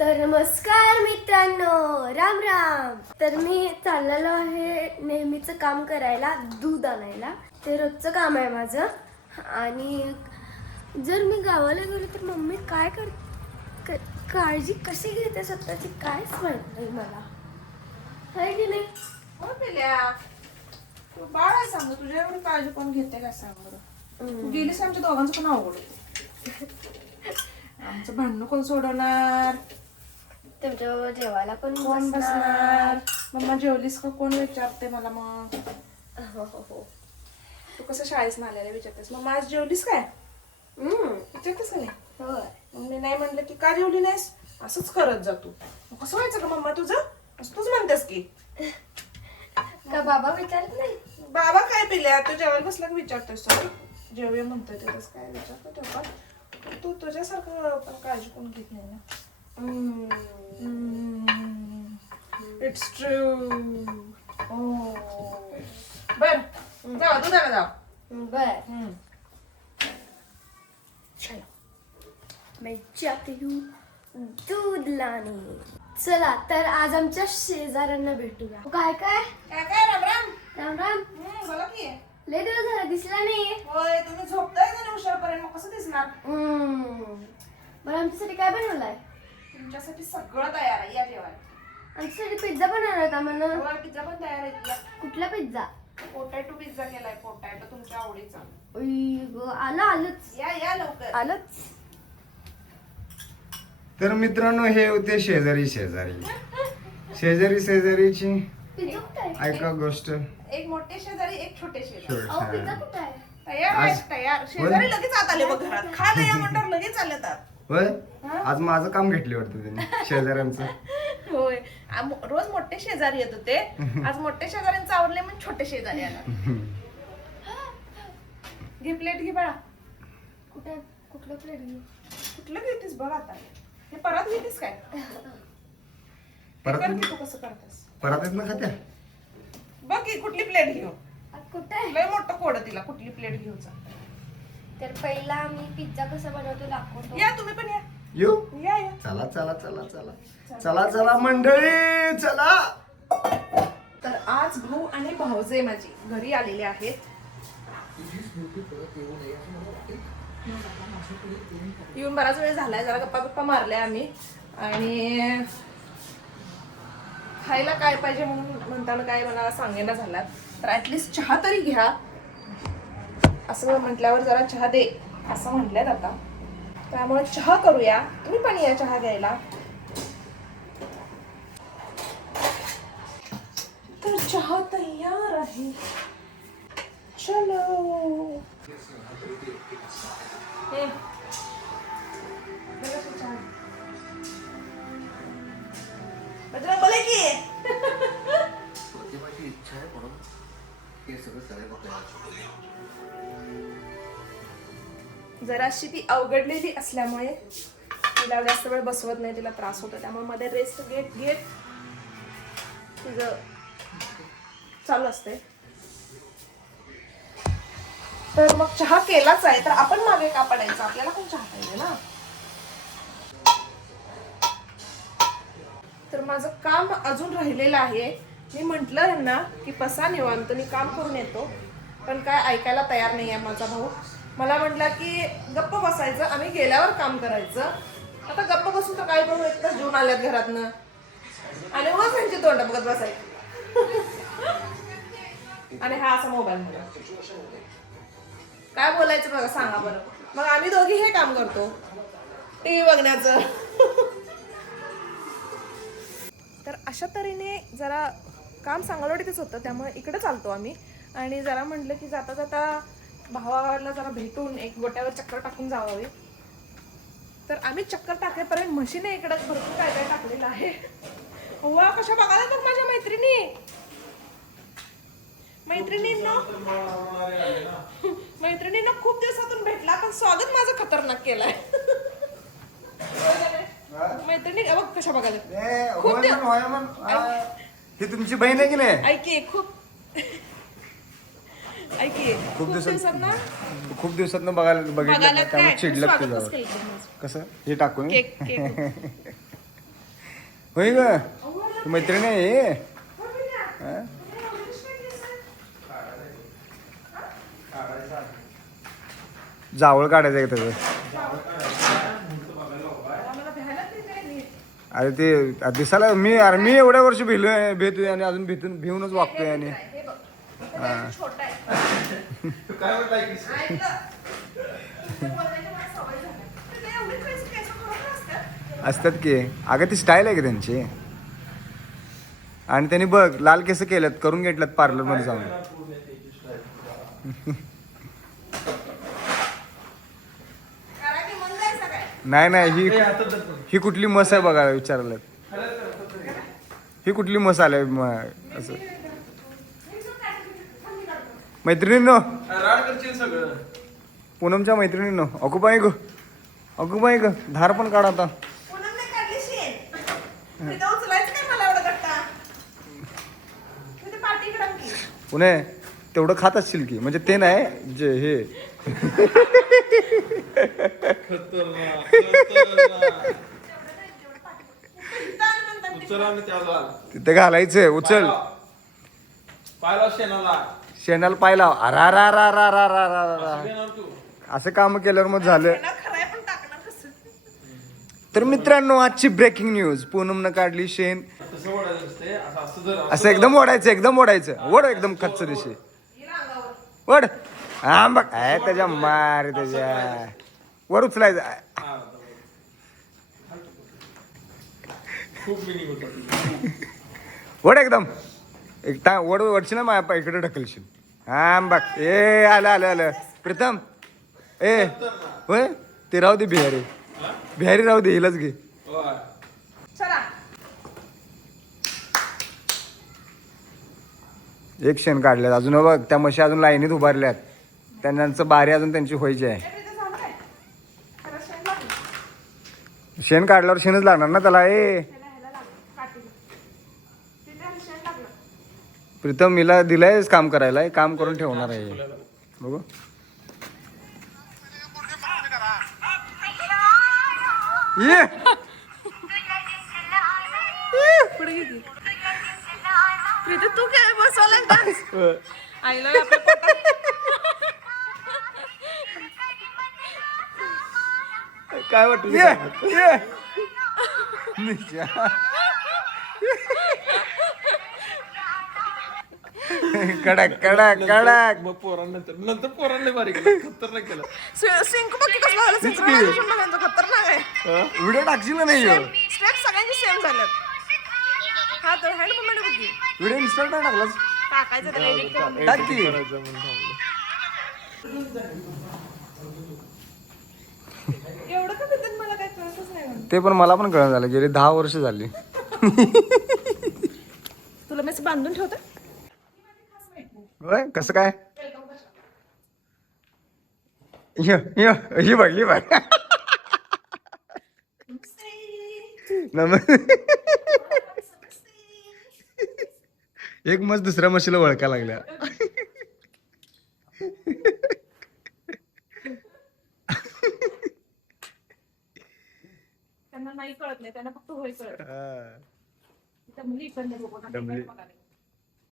तर नमस्कार मित्रांनो, राम राम. तर मी चाललेलो आहे नेहमीचं काम करायला, दूध आणायला. ते रोजचं काम आहे माझं. आणि जर मी गावाला गेलो तर मम्मी काय काळजी कशी घेते स्वतःची कायच माहित नाही मला, आहे की नाही? हो पिल्या, तू बाळ आहे, सांग तुझ्या एवढी काळजी कोण घेते का सांग बरं. तू गेलीस आमच्या दोघांचं पण अवघड होतं. आमचं भांडण कोण सोडवणार? तुमच्या जेवायला पण कोण बसणार? मम्मा जेवलीस का कोण विचारते मला. मग हो हो हो. तू कसं शाळेत आलेल्या विचारतेस, मम्मा आज जेवलीस काय विचारतेस का नाही? होय. मग मी नाही म्हटलं की का जेवली नाहीस असंच करत जा तू. मग कसं व्हायचं का मम्मा तुझं? असं तूच म्हणतेस की का बाबा विचारत नाही? बाबा काय पिल्या, तू जेवायला बसला की विचारतोस जेवूया म्हणतोय तेच काय विचारतो तेव्हा. तू तुझ्यासारखं पण काळजी कोण घेत नाही ना. It's true. बर जाऊ दुधाला जाऊ. बर. चलो मैं जाती हूँ दूध लाने. चला तर आज आमच्या शेजाऱ्यांना भेटूया. काय काय काय काय राम राम. राम राम. बोला की. लय दिवस झाला दिसला नाही. होय, तुम्ही झोपताय ना उशिरापर्यंत, मग कसं दिसणार? बरं, आमच्यासाठी काय बनवलाय? तुमच्यासाठी सगळं तयार आहे, या जेवायला. आमच्यासाठी पिझ्झा बनवणार होता म्हणा. होय, पिझ्झा पण तयार आहे. या. कुठला पिझ्झा? पोटॅटो पिझ्झा केलाय, पोटॅटो तुमच्या आवडीचा. आलंच या या लवकर. आलंच. तर मित्रांनो, हे होते शेजारी शेजारीची पिझ्झा कुठे आहे? ऐका गोष्ट. एक मोठे शेजारी, एक छोटे शेजारी. अहो, पिझ्झा कुठे आहे? तयार आहे, आज- तयार. शेजारी लगेच आत आले बघ घरात. खायला या म्हणतात लगेच आले तर. होय, आज माझं काम घेतले वाटतं त्यांनी शेजाऱ्यांचं. होय, रोज मोठे शेजारी येत होते. आज मोठे शेजाऱ्यांचं आवडले म्हणून छोटे शेजारी आला. घे प्लेट घे बाळा. कुठलं प्लेट घेऊ? कुठलं घेतीस बघ आता. हे परत घेतीस काय? परत कर की तू कसं करतेस. परत येत ना खात्या. बघ की कुठली प्लेट घेऊ. कुठे आहे? लय मोठं कोड तिला, कुठली प्लेट घेऊचा. तर पहिला मी पिझ्झा कसा बनवतो दाखवतो. या तुम्ही पण या. येऊ. या या. चला चला चला चला चला चला मंडळी चला. तर आज भाऊ आणि भाऊजे माझी घरी आलेले आहेत. येऊन बराच वेळ झालाय, जरा गप्पा गप्पा मारल्या आम्ही. आणि खायला काय पाहिजे म्हणून म्हणताना काय मला सांगेना झाला. तर ऍटलिस्ट चहा तरी घ्या असं म्हटल्यावर जरा चहा दे असं म्हटल्यात आता. त्यामुळे चहा करूया. तुम्ही पण या चहा घ्यायला. तर चहा तयार आहे. चलो. बजरंग बोले की माझी इच्छा आहे म्हणून हे सगळं करायला तयार. जराशी ती अवघडलेली असल्यामुळे तिला जास्त वेळ बसवत नाही, तिला त्रास होतो. त्यामुळे मध्ये रेस्ट घेत घेत तिचं चालू असते. तर मग चहा केलाच आहे तर आपण मागे का पडायचं, आपल्याला पण चहा पाहिजे ना. तर माझं काम अजून राहिलेलं आहे. मी म्हंटल यांना की बसा निवांत, मी काम करून येतो. पण काय ऐकायला तयार नाही आहे माझा भाऊ. मला म्हटलं की गप्प बसायचं, आम्ही गेल्यावर काम करायचं. आता गप्प बसून तर काय करू, एकच जेवून आल्यात घरातनं आणि मग त्यांची तोंड बघत बसायचं. आणि हा असा मोबाईल काय बोलायचं बघा, सांगा बरं. मग आम्ही दोघी हे काम करतो, टीव्ही बघण्याचं. तर अशा तऱ्हेने जरा काम सांगलोटीतच होतं, त्यामुळे इकडे चालतो आम्ही. आणि जरा म्हटलं की जाता जाता भावाला जरा भेटून एक गोट्यावर चक्कर टाकून जावावी. तर आम्ही चक्कर टाकेपर्यंत म्हशीने इकडे भरपूर काय काय टाकलेलं आहे. वा, कशा बघायला तर माझ्या मैत्रिणींना खूप दिवसातून भेटला, पण स्वागत माझं खतरनाक केलंय. मैत्रिणी बघ कशा बघायला. ही तुमची बहीण आहे की नाही? ऐकी खूप खूप दिवसात बघायला बघितलं बघायला त्यामुळे काय चिडलं स्वागतच तुझ्यावर. केलं माझं. कसं हे टाकून केक होय ग तू मैत्रीण आहे हा? जावळ काढायचं आहे त्याचं अरे ते दिसायला मी एवढ्या वर्ष भेटतोय आणि अजून भिवूनच वागतोय आणि छोटा आहे काय म्हणताय की? असतात की अगं ती स्टाईल आहे की त्यांची आणि त्यांनी बघ लाल केस केल्यात करून घेतल्यात पार्लर मध्ये जाऊन नाही ही कुठली मस आहे बघा विचारलं ही कुठली मस आल्या असं मैत्रिणींनो राड करशील सगळं. पूनमच्या मैत्रिणींनो अगोबाई ग धार पण काढ आता पुणे तेवढं खात असशील की म्हणजे ते नाही जे हे तिथे घालायचंय उचल पायला शेणाला शेणाला पायला अरा असं काम केल्यावर मग झालं तर मित्रांनो आजची ब्रेकिंग न्यूज पूनमनं काढली शेण तसं ओढायचं नसते असं जर असं एकदम ओढायचं ओढ एकदम खच्च दिशे ओढ हा बघ आहे त्याच्या मार त्याच्या वर उचलायचं खूप मिनिंग होतं. ओढ एकदम एक ओढ वडशील ना माझ्या इकडे ढकलशील हा बघ ए आलं प्रीतम ए होय ते राहू दे बिहारी राहू दे हिलाच घे होय. चला एक शेण काढल्यात अजून बघ त्या म्हशी अजून लाईनीत उभारल्यात त्यांचं बारी अजून त्यांची व्हायची आहे शेण काढल्यावर शेणच लागणार ना त्याला ए प्रीतम हिला दिलंयच काम करायला काम करून ठेवणार आहे बघू ये पुढे किती प्रीती तू काय बसवला डान्स आईला आपल्या पोटात काय वाटत कडक मग पोरांनंतर पोरांनी बारीक केलं खतरनाक केलं. सिंक बघ कसं झालं सिंक्रोनायझेशन बघायचं खतरनाक आहे व्हिडिओ टाकशील ना नाही स्टेप सगळ्यांची सेम झाल्यात हा तर हँड मुवमेंट बघी व्हिडिओ इन्स्टॉल नाही टाकलास टाकायचं त्याला एडिट करून टाक की एवढं का देतात मला काय कळतच नाही म्हणून. ते पण मला पण कळण झालं गेली 10 वर्ष झाली तुला मी बांधून ठेवते होय कसं काय ही बघ एक मस्त दुसऱ्या म्हशीला ओळखा लागल्या त्यांना नाही कळत नाही त्यांना फक्त होय कळत त्या मुली इकडनं बघा, डमली. बघा.